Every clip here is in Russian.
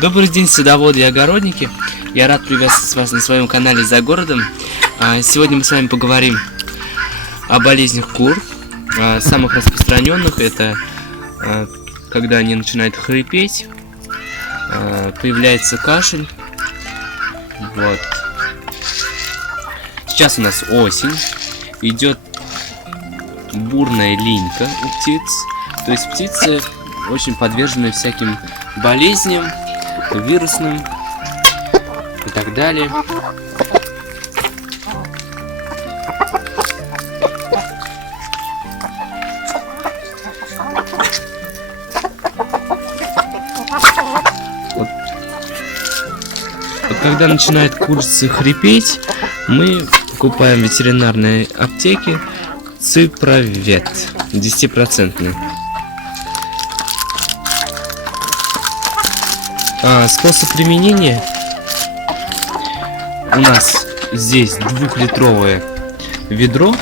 Добрый день, садоводы и огородники! Я рад приветствовать вас на своем канале «За городом». Сегодня мы с вами поговорим о болезнях кур. Самых распространенных это когда они начинают хрипеть, появляется кашель. Вот. Сейчас у нас осень, идет бурная линька у птиц. То есть птицы очень подвержены всяким болезням, вирусным и так далее. Вот когда начинает курица хрипеть, мы покупаем в ветеринарной аптеке Ципровет 10%. Способ применения: у нас здесь 2-литровое ведро.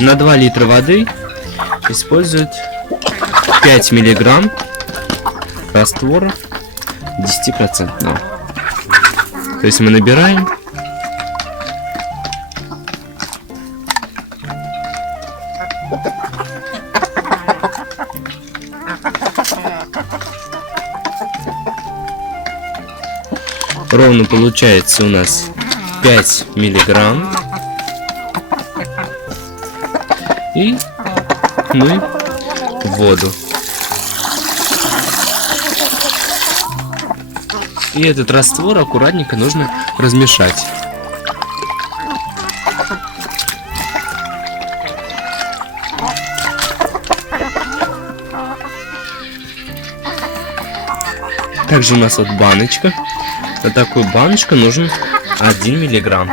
На 2 литра воды используют 5 миллиграмм раствора 10%. То есть мы набираем . Ровно получается у нас 5 миллиграмм. И мы в воду. И этот раствор аккуратненько нужно размешать. Также у нас вот баночка. На такую баночку нужен 1 миллиграмм.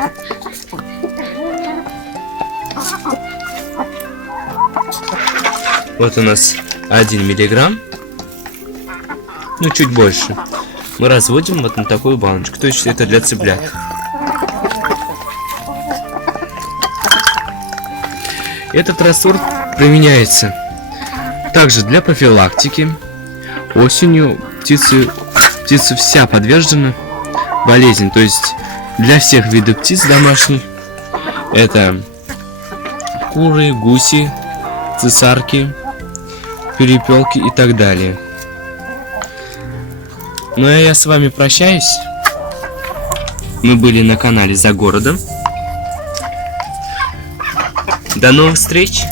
Вот у нас 1 миллиграмм. Ну, чуть больше. Мы разводим вот на такую баночку. То есть это для цыплят. Этот раствор применяется также для профилактики. Осенью птица вся подвержена болезнь. То есть для всех видов птиц домашних. Это куры, гуси, цесарки, перепелки и так далее. Ну а я с вами прощаюсь. Мы были на канале «За городом». До новых встреч!